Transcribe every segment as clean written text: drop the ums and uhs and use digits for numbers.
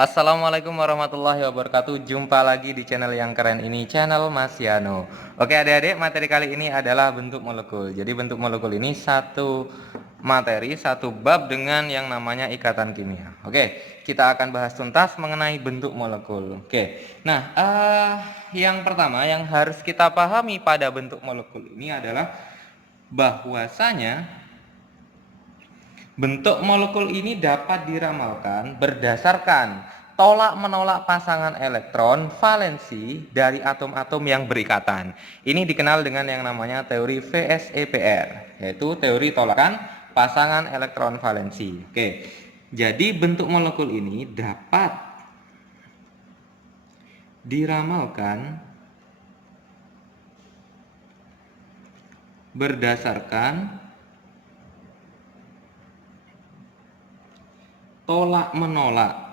Assalamualaikum warahmatullahi wabarakatuh. Jumpa lagi di channel yang keren ini, channel Mas Yano. Oke adik-adik, materi kali ini adalah bentuk molekul. Jadi bentuk molekul ini satu materi, satu bab dengan yang namanya ikatan kimia. Oke, kita akan bahas tuntas mengenai bentuk molekul. Oke, nah yang pertama yang harus kita pahami pada bentuk molekul ini adalah bahwasanya bentuk molekul ini dapat diramalkan berdasarkan tolak-menolak pasangan elektron valensi dari atom-atom yang berikatan. Ini dikenal dengan yang namanya teori VSEPR, yaitu teori tolakan pasangan elektron valensi. Oke, jadi bentuk molekul ini dapat diramalkan berdasarkan tolak-menolak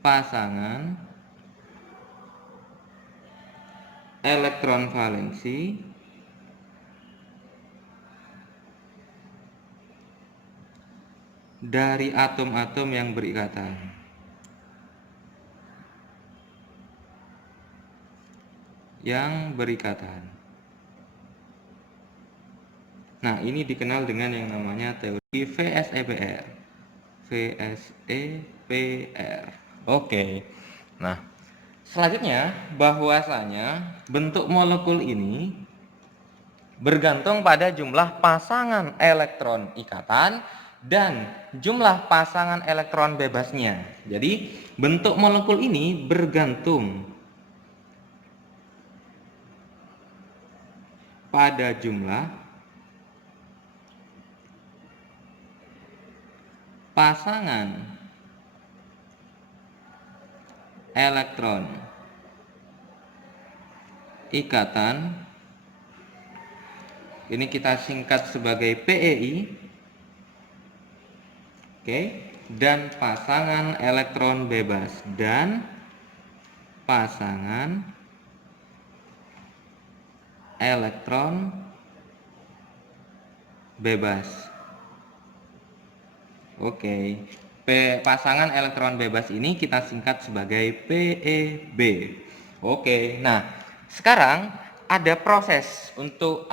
pasangan elektron valensi dari atom-atom yang berikatan. Nah, ini dikenal dengan yang namanya teori VSEPR. VSEPR. Oke. Nah, selanjutnya bahwasanya bentuk molekul ini bergantung pada jumlah pasangan elektron ikatan dan jumlah pasangan elektron bebasnya. Jadi, bentuk molekul ini bergantung pada jumlah pasangan elektron ikatan, ini kita singkat sebagai PEI, oke, dan pasangan elektron bebas dan pasangan elektron bebas. Oke, pasangan elektron bebas ini kita singkat sebagai PEB. Oke, nah sekarang ada proses untuk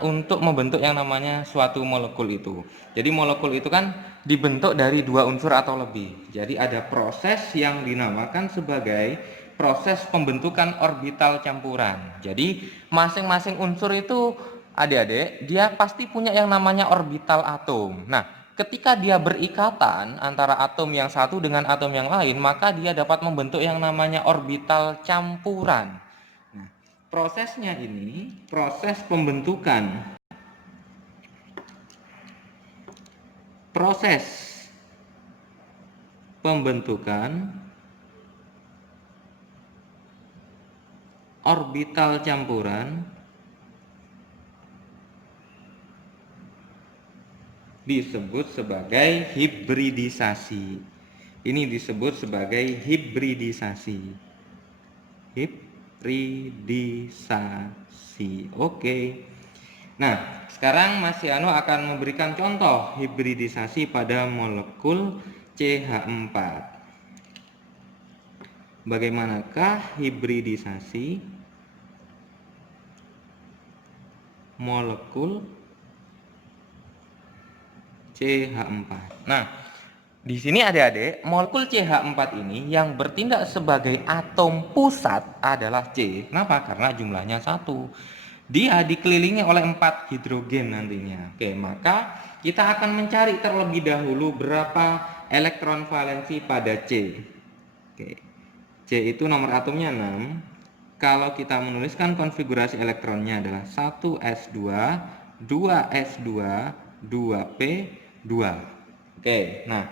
untuk membentuk yang namanya suatu molekul itu. Jadi molekul itu kan dibentuk dari dua unsur atau lebih. Jadi ada proses yang dinamakan sebagai proses pembentukan orbital campuran. Jadi masing-masing unsur itu adik-adik dia pasti punya yang namanya orbital atom. Nah, ketika dia berikatan antara atom yang satu dengan atom yang lain, maka dia dapat membentuk yang namanya orbital campuran. Nah, prosesnya ini proses pembentukan orbital campuran disebut sebagai hibridisasi. Ini disebut sebagai hibridisasi. Oke. Nah, sekarang Mas Yano akan memberikan contoh hibridisasi pada molekul CH4. Bagaimanakah hibridisasi molekul CH4? Nah, di sini adik-adik, molekul CH4 ini yang bertindak sebagai atom pusat adalah C. Kenapa? Karena jumlahnya 1. Dia dikelilingi oleh 4 hidrogen nantinya. Oke, maka kita akan mencari terlebih dahulu berapa elektron valensi pada C. Oke. C itu nomor atomnya 6. Kalau kita menuliskan konfigurasi elektronnya adalah 1s2, 2s2, 2p2. Oke, nah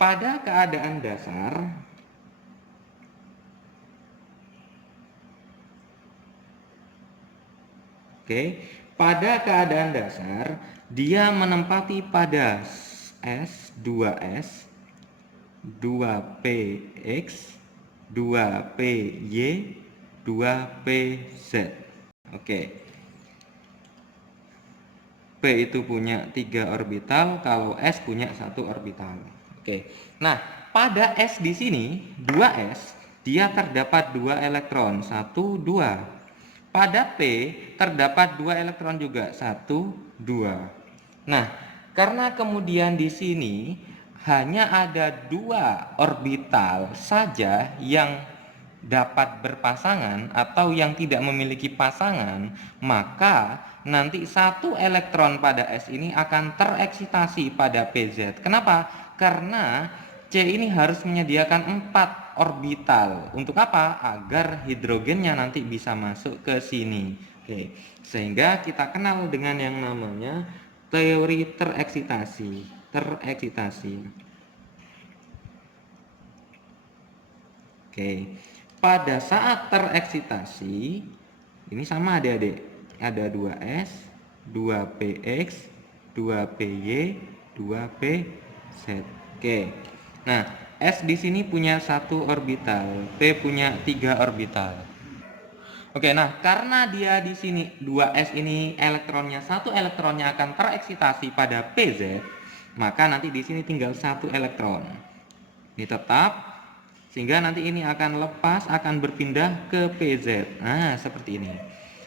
pada keadaan dasar, dia menempati pada S, 2S, 2px, 2py, 2pz. Oke. P itu punya 3 orbital, kalau S punya 1 orbital. Oke. Nah, pada S di sini 2S dia terdapat 2 elektron, 1 2. Pada P terdapat 2 elektron juga, 1 2. Nah, karena kemudian di sini hanya ada 2 orbital saja yang dapat berpasangan atau yang tidak memiliki pasangan, maka nanti 1 elektron pada S ini akan tereksitasi pada PZ. Kenapa? Karena C ini harus menyediakan 4 orbital. Untuk apa? Agar hidrogennya nanti bisa masuk ke sini. Oke. Sehingga kita kenal dengan yang namanya teori tereksitasi. Oke. Pada saat tereksitasi, ini sama adik-adik, ada 2S, 2PX, 2PY, 2PZ. Oke. Nah, S di sini punya 1 orbital, P punya 3 orbital. Oke, nah karena dia di sini 2S ini elektronnya, 1 elektronnya akan tereksitasi pada PZ, maka nanti di sini tinggal 1 elektron. Ini tetap, sehingga nanti ini akan lepas, akan berpindah ke PZ. Nah, seperti ini.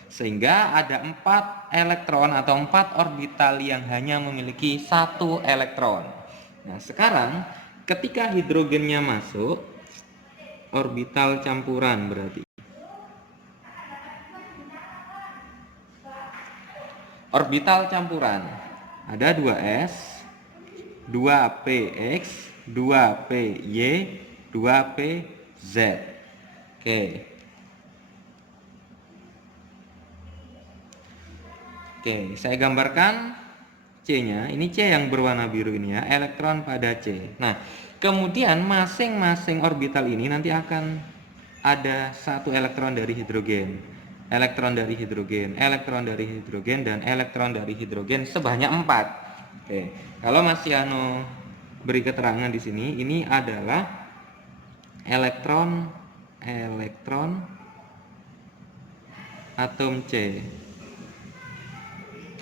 Sehingga ada 4 elektron atau 4 orbital yang hanya memiliki 1 elektron. Nah, sekarang ketika hidrogennya masuk, orbital campuran berarti. Orbital campuran. Ada 2S, 2PX, 2PY, 2PZ. Oke. Oke, saya gambarkan C-nya. Ini C yang berwarna biru ini ya, elektron pada C. Nah, kemudian masing-masing orbital ini nanti akan ada 1 elektron dari hidrogen, elektron dari hidrogen, elektron dari hidrogen, dan elektron dari hidrogen sebanyak 4. Oke, kalau Mas Yano beri keterangan di sini, ini adalah elektron atom C.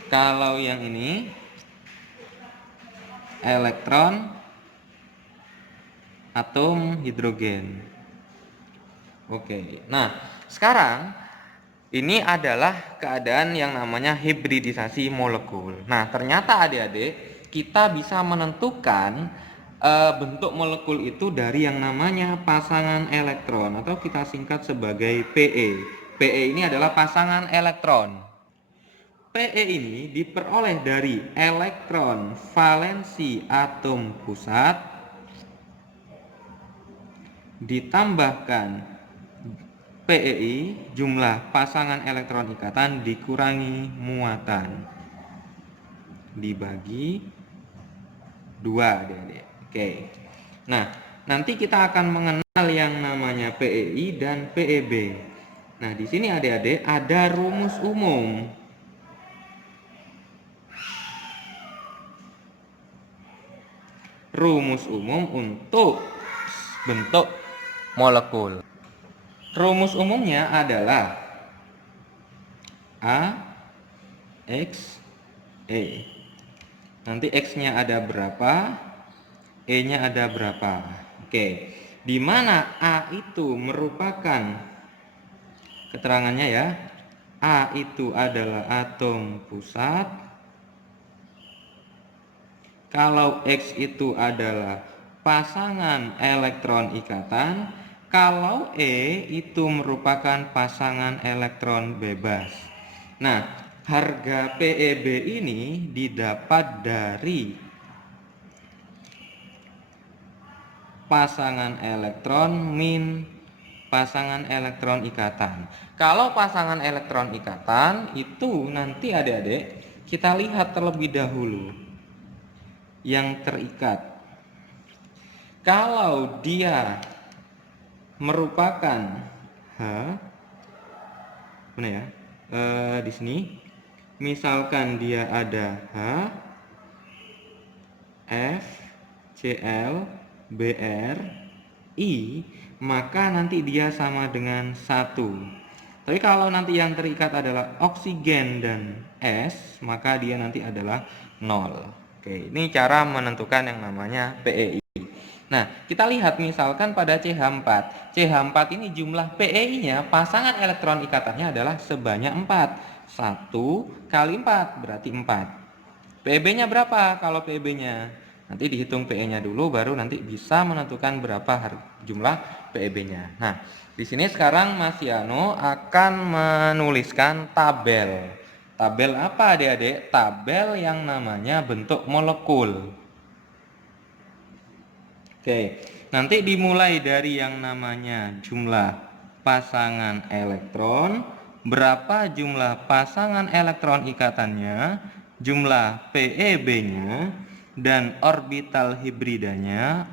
Kalau yang ini elektron atom hidrogen. Oke, nah sekarang ini adalah keadaan yang namanya hibridisasi molekul. Nah, ternyata adik-adik kita bisa menentukan bentuk molekul itu dari yang namanya pasangan elektron atau kita singkat sebagai PE. PE ini adalah pasangan elektron. PE ini diperoleh dari elektron valensi atom pusat ditambahkan PEI jumlah pasangan elektron ikatan dikurangi muatan dibagi 2 adik-adik. Oke. Nah, nanti kita akan mengenal yang namanya PEI dan PEB. Nah, di sini adik-adik ada rumus umum. Rumus umum untuk bentuk molekul. Rumus umumnya adalah A X E. Nanti X-nya ada berapa, E-nya ada berapa. Oke, di mana A itu merupakan keterangannya ya. A itu adalah atom pusat. Kalau X itu adalah pasangan elektron ikatan, kalau E itu merupakan pasangan elektron bebas. Nah, harga PEB ini didapat dari pasangan elektron min pasangan elektron ikatan. Kalau pasangan elektron ikatan itu nanti adik-adik kita lihat terlebih dahulu yang terikat. Kalau dia merupakan mana ya? Di sini misalkan dia ada H, F, Cl, Br, I, maka nanti dia sama dengan 1. Tapi kalau nanti yang terikat adalah oksigen dan es, maka dia nanti adalah 0. Oke, ini cara menentukan yang namanya PEI. Nah, kita lihat misalkan pada CH4. CH4 ini jumlah PEI-nya, pasangan elektron ikatannya adalah sebanyak 4. 1 kali 4 berarti 4. PEB-nya berapa kalau PEB-nya? Nanti dihitung PE-nya dulu, baru nanti bisa menentukan berapa jumlah PEB-nya. Nah, di sini sekarang Mas Yano akan menuliskan tabel. Tabel apa adik-adik? Tabel yang namanya bentuk molekul. Oke, nanti dimulai dari yang namanya jumlah pasangan elektron, berapa jumlah pasangan elektron ikatannya, jumlah PEB-nya, dan orbital hibridanya,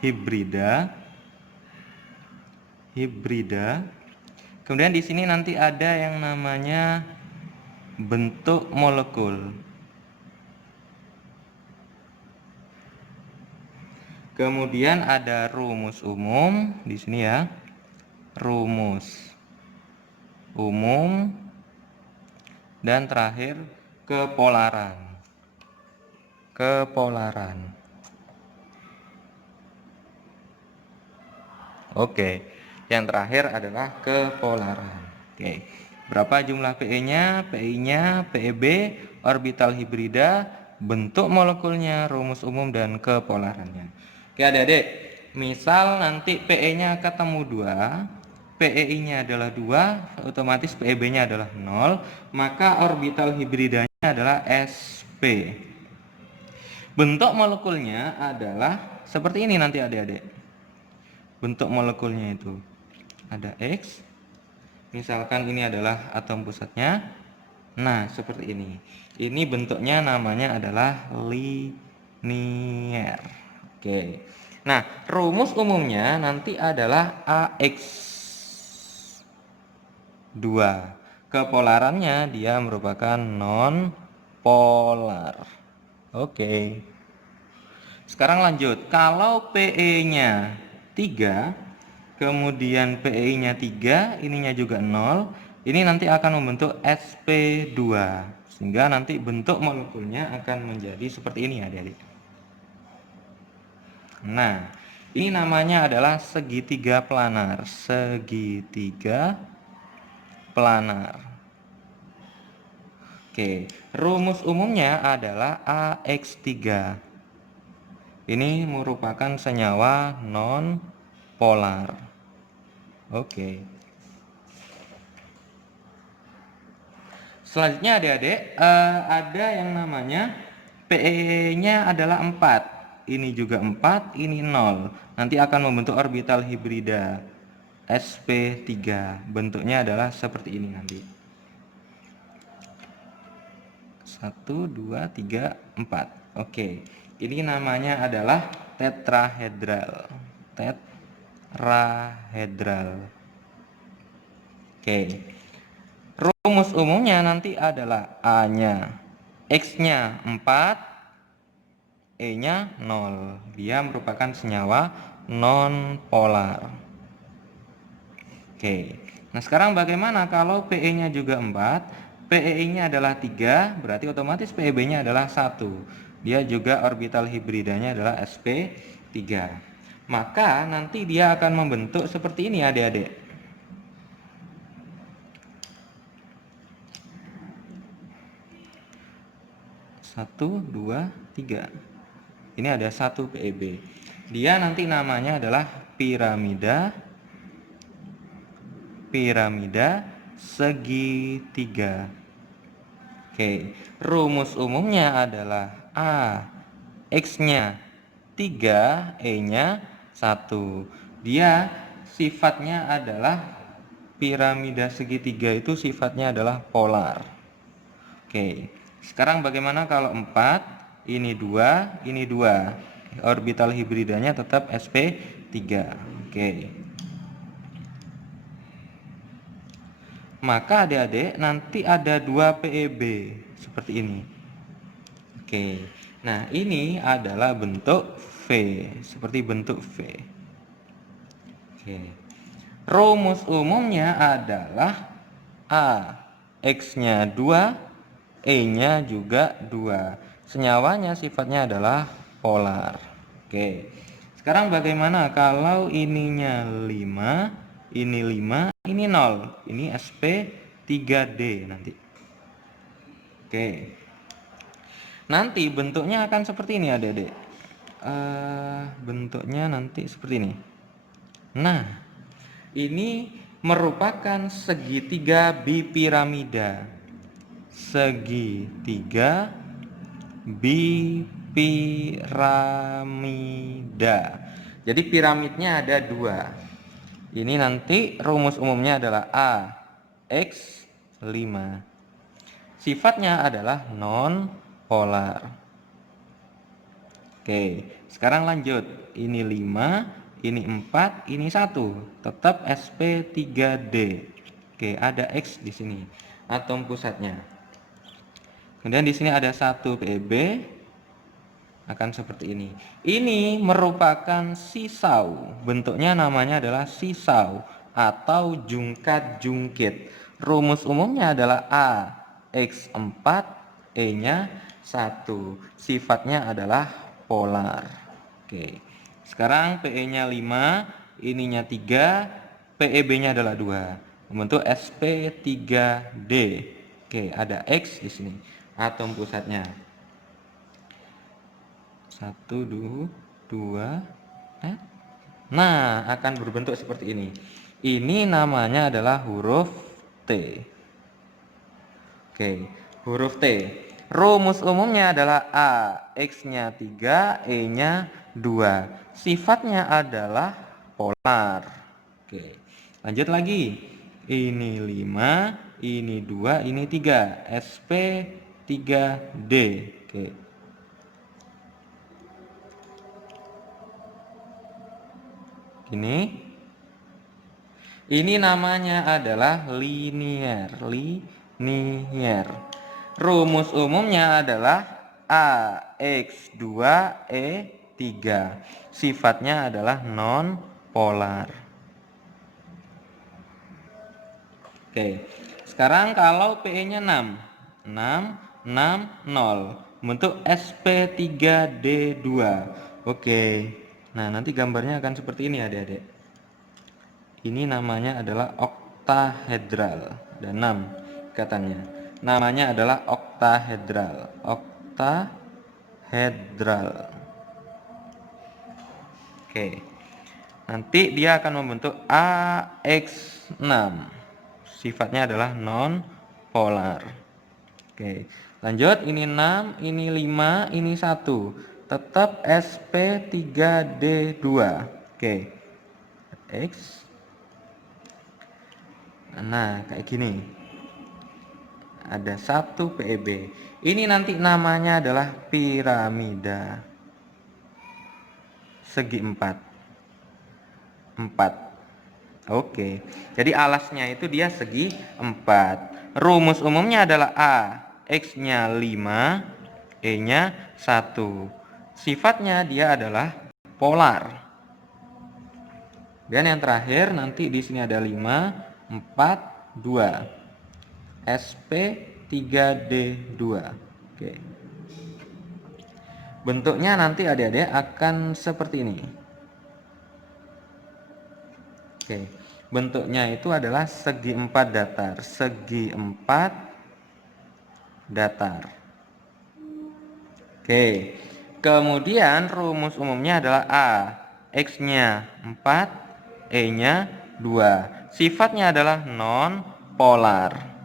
hibrida. Kemudian di sini nanti ada yang namanya bentuk molekul. Kemudian ada rumus umum di sini ya. Rumus umum dan terakhir kepolaran. Oke, yang terakhir adalah kepolaran. Oke, berapa jumlah PE-nya, PI-nya, PEB, orbital hibrida, bentuk molekulnya, rumus umum, dan kepolarannya. Oke adik-adik, misal nanti PE-nya ketemu 2, PEI-nya adalah 2, otomatis PEB-nya adalah 0, maka orbital hibridanya adalah sp. Bentuk molekulnya adalah seperti ini nanti adik-adik. Bentuk molekulnya itu ada X, misalkan ini adalah atom pusatnya. Nah, seperti ini. Ini bentuknya namanya adalah linier. Oke. Nah, rumus umumnya nanti adalah AX2. Kepolarannya dia merupakan non polar. Oke. Sekarang lanjut. Kalau PE-nya 3, kemudian PEI-nya 3, ininya juga 0, ini nanti akan membentuk sp2, sehingga nanti bentuk molekulnya akan menjadi seperti ini adik-adik. Nah, ini namanya adalah segitiga planar. Oke, rumus umumnya adalah AX3. Ini merupakan senyawa non polar. Oke. Selanjutnya adik-adik, ada yang namanya PE-nya adalah 4. Ini juga 4, ini 0. Nanti akan membentuk orbital hibrida sp3. Bentuknya adalah seperti ini nanti. 1, 2, 3, 4. Oke. Ini namanya adalah tetrahedral. Oke. Rumus umumnya nanti adalah A-nya, X-nya 4, E-nya 0. Dia merupakan senyawa non polar. Oke. Nah, sekarang bagaimana kalau PE-nya juga 4, PEI-nya adalah 3, berarti otomatis PEB-nya adalah 1. Dia juga orbital hibridanya adalah sp3. Maka nanti dia akan membentuk seperti ini adik-adik. Satu, dua, tiga. Ini ada 1 PEB. Dia nanti namanya adalah piramida segitiga. Oke, rumus umumnya adalah A, X-nya 3, E-nya 1. Dia sifatnya adalah piramida segitiga itu sifatnya adalah polar. Oke, sekarang bagaimana kalau 4, ini 2, ini 2. Orbital hibridanya tetap sp3. Oke. Maka adik-adik nanti ada 2 PEB seperti ini. Oke. Nah, ini adalah bentuk V, seperti bentuk V. Oke. Rumus umumnya adalah A, X-nya 2, E-nya juga 2. Senyawanya sifatnya adalah polar. Oke. Sekarang bagaimana kalau ininya 5, ini 5, ini 0. Ini sp3d nanti. Oke. Nanti bentuknya akan seperti ini adik-adik. Bentuknya nanti seperti ini. Nah, ini merupakan segitiga bipiramida. Segitiga bipiramida. Jadi piramidnya ada 2. Ini nanti rumus umumnya adalah A X 5. Sifatnya adalah non polar. Oke, sekarang lanjut. Ini 5, ini 4, ini 1. Tetap sp3d. Oke, ada X di sini. Atom pusatnya. Kemudian di sini ada 1 PeB. Akan seperti ini. Ini merupakan sisau. Bentuknya namanya adalah sisau atau jungkat-jungkit. Rumus umumnya adalah A X4, E-nya 1. Sifatnya adalah polar. Oke. Sekarang PE-nya 5, ininya 3, PeB-nya adalah 2. Membentuk sp3d. Oke, ada X di sini. Atom pusatnya. 1, 2. Nah, akan berbentuk seperti ini. Ini namanya adalah huruf T. Oke, huruf T. Rumus umumnya adalah A, X-nya 3, E-nya 2. Sifatnya adalah polar. Oke, lanjut lagi. Ini 5, ini 2, ini 3. sp3d. Oke. Ini namanya adalah linier. Rumus umumnya adalah A X2 E3. Sifatnya adalah non polar. Oke. Sekarang kalau PE-nya 6. 6 0. Bentuk sp3d2. Oke. Nah, nanti gambarnya akan seperti ini adik-adik. Ini namanya adalah oktahedral. Ada 6 katanya. Namanya adalah oktahedral. Oktahedral. Oke. Nanti dia akan membentuk AX6. Sifatnya adalah non polar. Oke. Lanjut, ini 6, ini 5, ini 1. Tetap sp3d2. Oke. X. Nah, kayak gini. Ada 1 PeB. Ini nanti namanya adalah piramida segi 4. Oke. Jadi alasnya itu dia segi 4. Rumus umumnya adalah A, X-nya 5, E-nya 1. Sifatnya dia adalah polar. Dan yang terakhir nanti di sini ada 5, 4, 2. sp3d2. Oke. Bentuknya nanti adik-adik akan seperti ini. Oke. Bentuknya itu adalah segi 4 datar. Segi 4 datar. Oke. Kemudian rumus umumnya adalah A. X-nya 4, E-nya 2. Sifatnya adalah non polar.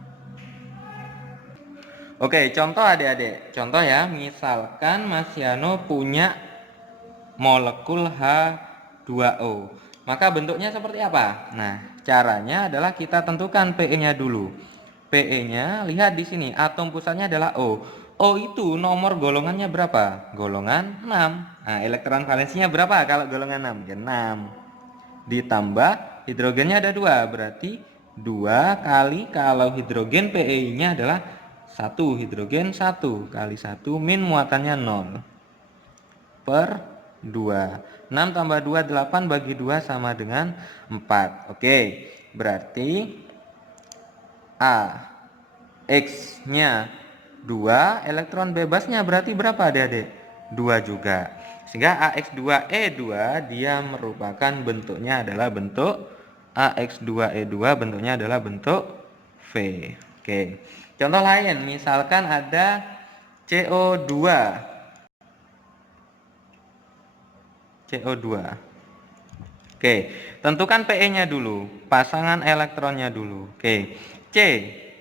Oke, contoh adik-adik. Contoh ya, misalkan Mas Yano punya molekul H2O. Maka bentuknya seperti apa? Nah, caranya adalah kita tentukan PE-nya dulu. PE-nya lihat di sini, atom pusatnya adalah O. O itu nomor golongannya berapa? Golongan 6. Nah, elektron valensinya berapa kalau golongan 6? Ya 6. Ditambah hidrogennya ada 2, berarti 2 kali kalau hidrogen PE-nya adalah 1, hidrogen 1 kali 1 min muatannya 0 per 2. 6 tambah 2, 8, bagi 2 sama dengan 4. Oke, berarti A X-nya 2, elektron bebasnya berarti berapa adik-adik? 2 juga. Sehingga AX2E2 dia merupakan bentuknya adalah bentuk AX2E2 bentuknya adalah bentuk V. Oke. Contoh lain, misalkan ada CO2. CO2. Oke, tentukan PE-nya dulu, pasangan elektronnya dulu. Oke. C,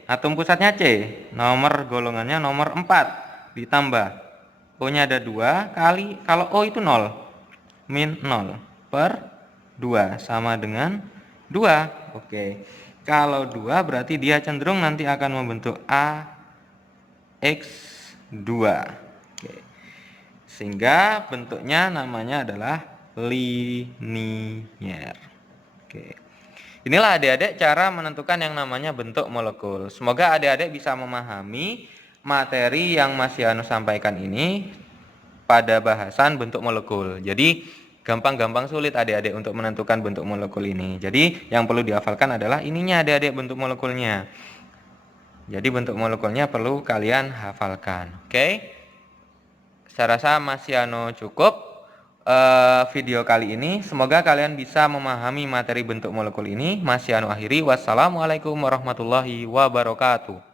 atom pusatnya C, nomor golongannya nomor 4 ditambah O-nya ada 2 kali, kalau O itu 0, min 0 per 2 sama dengan 2. Oke. Kalau 2 berarti dia cenderung nanti akan membentuk AX2. Oke. Sehingga bentuknya namanya adalah linier. Oke. Inilah adik-adik cara menentukan yang namanya bentuk molekul. Semoga adik-adik bisa memahami materi yang Mas Yano sampaikan ini pada bahasan bentuk molekul. Jadi gampang-gampang sulit adik-adik untuk menentukan bentuk molekul ini. Jadi yang perlu dihafalkan adalah ininya adik-adik bentuk molekulnya. Jadi bentuk molekulnya perlu kalian hafalkan. Oke? Saya rasa Mas Yano cukup video kali ini. Semoga kalian bisa memahami materi bentuk molekul ini. Mas Yano akhiri. Wassalamualaikum warahmatullahi wabarakatuh.